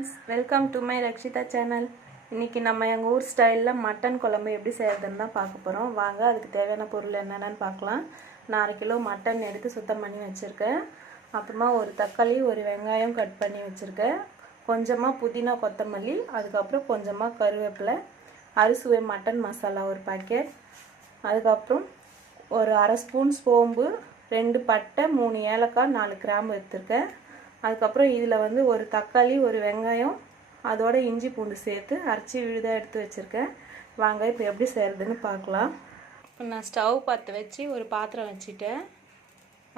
Friends, welcome to my Rakshitha channel. இன்றைக்கி நம்ம எங்கள் ஊர் ஸ்டைலில் மட்டன் குழம்பு எப்படி செய்கிறதுன்னு தான் பார்க்க போகிறோம். வாங்க, அதுக்கு தேவையான பொருள் என்னென்னு பார்க்கலாம். நான் 1/2 கிலோ மட்டன் எடுத்து சுத்தம் பண்ணி வச்சுருக்கேன். அப்புறமா ஒரு தக்காளி, ஒரு வெங்காயம் கட் பண்ணி வச்சுருக்கேன். கொஞ்சமாக புதினா, கொத்தமல்லி, அதுக்கப்புறம் கொஞ்சமாக கருவேப்பிலை, அறுசுவை மட்டன் மசாலா ஒரு பாக்கெட், அதுக்கப்புறம் ஒரு 1/2 ஸ்பூன் சோம்பு, 2 பட்டை, 3 ஏலக்காய், 4 கிராம்பு எடுத்துருக்கேன். அதுக்கப்புறம் இதில் ஒரு தக்காளி, ஒரு வெங்காயம், அதோட இஞ்சி பூண்டு சேர்த்து அரைச்சி விழுதாக எடுத்து வச்சுருக்கேன். வாங்க இப்போ எப்படி செய்கிறதுன்னு பார்க்கலாம். இப்போ நான் ஸ்டவ் பற்ற வச்சு ஒரு பாத்திரம் வச்சுட்டேன்.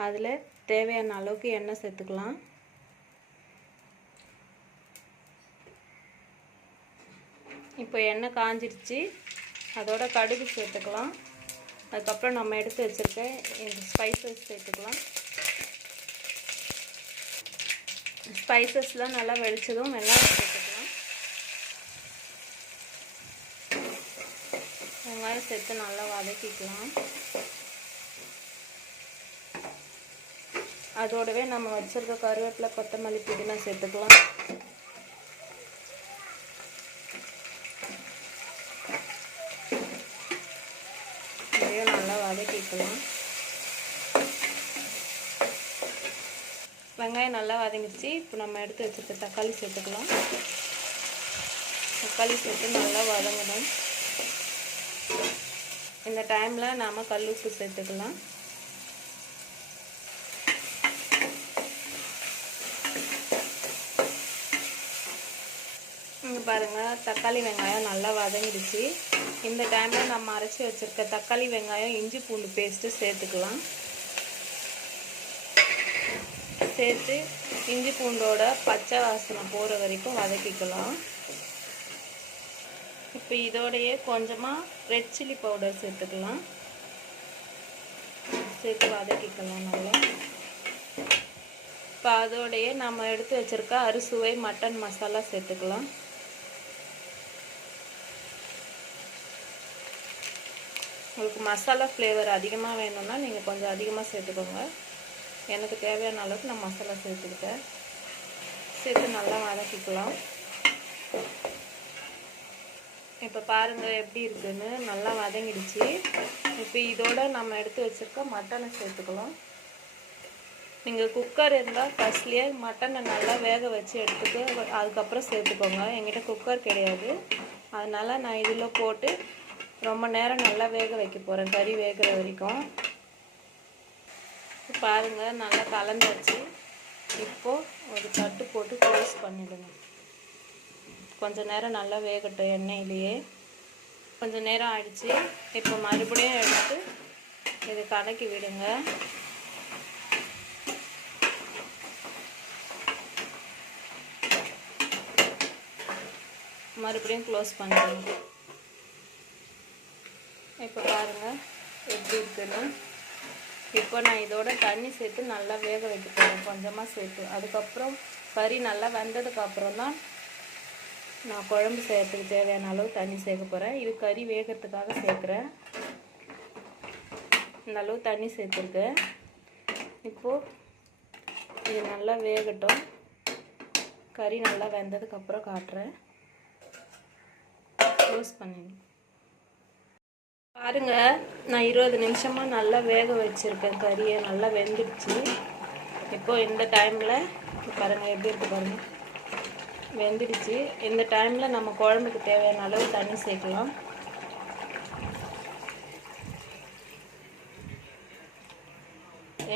அதில் தேவையான அளவுக்கு எண்ணெய் சேர்த்துக்கலாம். இப்போ எண்ணெய் காஞ்சிடுச்சு. அதோட கடுகு சேர்த்துக்கலாம். அதுக்கப்புறம் நம்ம எடுத்து வச்சுருக்க இந்த ஸ்பைசஸ் சேர்த்துக்கலாம். ஸ்பைசஸ்லாம் நல்லா வெடிச்சதும் வெங்காயம் சேர்த்துக்கலாம். வெங்காயம் சேர்த்து நல்லா வதக்கிக்கலாம். அதோடவே நம்ம வச்சுருக்க கருவேப்பிலை, கொத்தமல்லி, புதினா சேர்த்துக்கலாம். இதையும் நல்லா வதக்கிக்கலாம். வெங்காயம் நல்லா வதங்கிடுச்சு. இப்போ நம்ம எடுத்து வச்சுருக்க தக்காளி சேர்த்துக்கலாம். தக்காளி சேர்த்து நல்லா வதங்கணும். இந்த டைமில் நாம் கல் உப்பு சேர்த்துக்கலாம். இங்கே பாருங்கள், தக்காளி வெங்காயம் நல்லா வதங்கிடுச்சு. இந்த டைமில் நம்ம அரைச்சி வச்சுருக்க தக்காளி, வெங்காயம், இஞ்சி பூண்டு பேஸ்ட்டு சேர்த்துக்கலாம். சேர்த்து இஞ்சி பூண்டோட பச்சை வாசனை போகிற வரைக்கும் வதக்கிக்கலாம். இப்போ இதோடையே கொஞ்சமாக ரெட் சில்லி பவுடர் சேர்த்துக்கலாம். சேர்த்து வதக்கிக்கலாம் நல்லா. இப்போ அதோடையே நம்ம எடுத்து வச்சுருக்க அறுசுவை மட்டன் மசாலா சேர்த்துக்கலாம். உங்களுக்கு மசாலா ஃப்ளேவர் அதிகமாக வேணும்னா நீங்கள் கொஞ்சம் அதிகமாக சேர்த்துக்கோங்க. எனக்கு தேவையான அளவுக்கு நான் மசாலா சேர்த்துக்கிட்டேன். சேர்த்து நல்லா வதக்கிக்கலாம். இப்போ பாருங்கள் எப்படி இருக்குன்னு, நல்லா வதங்கிடுச்சு. இப்போ இதோட நம்ம எடுத்து வச்சுருக்க மட்டனை சேர்த்துக்கலாம். நீங்கள் குக்கர் இருந்தால் ஃபஸ்ட்லேயே மட்டனை நல்லா வேக வச்சு எடுத்துட்டு அதுக்கப்புறம் சேர்த்துக்கோங்க. என்கிட்ட குக்கர் கிடையாது, அதனால் நான் இதில் போட்டு ரொம்ப நேரம் நல்லா வேக வைக்க போகிறேன், கறி வேகிற வரைக்கும். பாருங்கள், நல்லா கலந்தாச்சு. இப்போது ஒரு தட்டு போட்டு க்ளோஸ் பண்ணிவிடுங்க. கொஞ்சம் நேரம் நல்லா வேகட்டும் எண்ணெயிலேயே. கொஞ்சம் நேரம் ஆயிடுச்சு. இப்போ மறுபடியும் எடுத்து இதை கலக்கி விடுங்க. மறுபடியும் க்ளோஸ் பண்ணிடுங்க. இப்போ பாருங்கள் எப்படி இருக்குன்னு. இப்போ நான் இதோட தண்ணி சேர்த்து நல்லா வேக வைக்க போகிறேன், கொஞ்சமாக சேர்த்து. அதுக்கப்புறம் கறி நல்லா வெந்ததுக்கப்புறம் தான் நான் குழம்பு செய்யறதுக்கு தேவையான அளவு தண்ணி சேர்க்க போகிறேன். இது கறி வேகிறதுக்காக சேர்க்குறேன். இந்த அளவு தண்ணி சேர்த்துருக்கேன். இப்போது இது நல்லா வேகட்டும். கறி நல்லா வெந்ததுக்கப்புறம் காட்டுறேன். க்ளோஸ் பண்ணிடுங்க. பாருங்க, நான் 20 நிமிஷமாக நல்லா வேக வச்சுருக்கேன். கறியை நல்லா வெந்துடுச்சு. இப்போது இந்த டைமில் பாருங்கள் எப்படி இருக்குது பாருங்கள், வெந்துடுச்சு. இந்த டைமில் நம்ம குழம்புக்கு தேவையான அளவு தண்ணி சேர்க்கலாம்.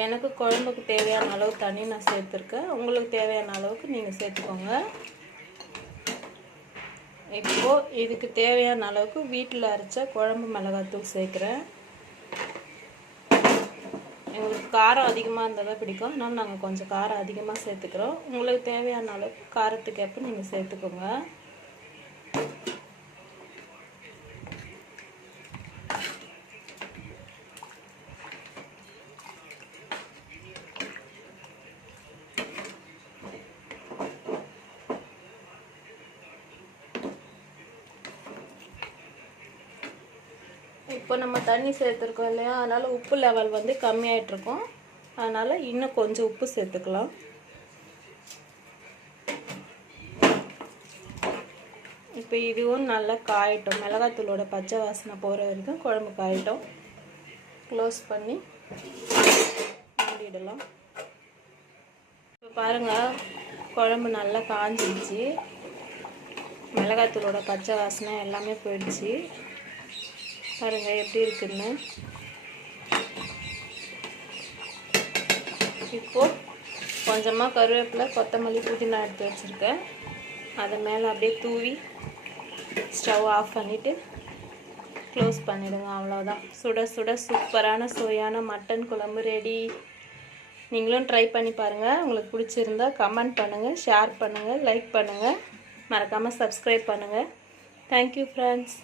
எனக்கு குழம்புக்கு தேவையான அளவு தண்ணி நான் சேர்த்துருக்கேன். உங்களுக்கு தேவையான அளவுக்கு நீங்கள் சேர்த்துக்கோங்க. இப்போது இதுக்கு தேவையான அளவுக்கு வீட்டில் அரைச்ச குழம்பு மிளகாத்தூள் சேர்க்குறேன். எங்களுக்கு காரம் அதிகமாக இருந்தால் தான் பிடிக்கும், அதனால் நாங்கள் கொஞ்சம் காரம் அதிகமாக சேர்த்துக்கிறோம். உங்களுக்கு தேவையான அளவுக்கு காரத்துக்கு ஏற்ப நீங்கள் சேர்த்துக்கோங்க. இப்போ நம்ம தண்ணி சேர்த்துருக்கோம் இல்லையா, அதனால் உப்பு லெவல் கம்மியாகிட்ருக்கோம். அதனால் இன்னும் கொஞ்சம் உப்பு சேர்த்துக்கலாம். இப்போ இதுவும் நல்லா காயட்டும். மிளகாத்தூளோட பச்சை வாசனை போகிற வரைக்கும் குழம்பு காயட்டும். க்ளோஸ் பண்ணி மூடிடலாம். இப்போ பாருங்கள், குழம்பு நல்லா காஞ்சிடுச்சு. மிளகாத்தூளோட பச்சை வாசனை எல்லாமே போயிடுச்சு. பாருங்கள் எப்படி இருக்குன்னு. இப்போது கொஞ்சமாக கருவேப்பிலை, கொத்தமல்லி, புதினா எடுத்து வச்சுருக்கேன். அதை மேலே அப்படியே தூவி ஸ்டவ் ஆஃப் பண்ணிவிட்டு க்ளோஸ் பண்ணிவிடுங்க. அவ்வளோதான். சுட சுட சூப்பரான சுவையான மட்டன் குழம்பு ரெடி. நீங்களும் ட்ரை பண்ணி பாருங்கள். உங்களுக்கு பிடிச்சிருந்தா கமெண்ட் பண்ணுங்கள், ஷேர் பண்ணுங்கள், லைக் பண்ணுங்கள், மறக்காமல் சப்ஸ்கிரைப் பண்ணுங்கள். Thank you friends.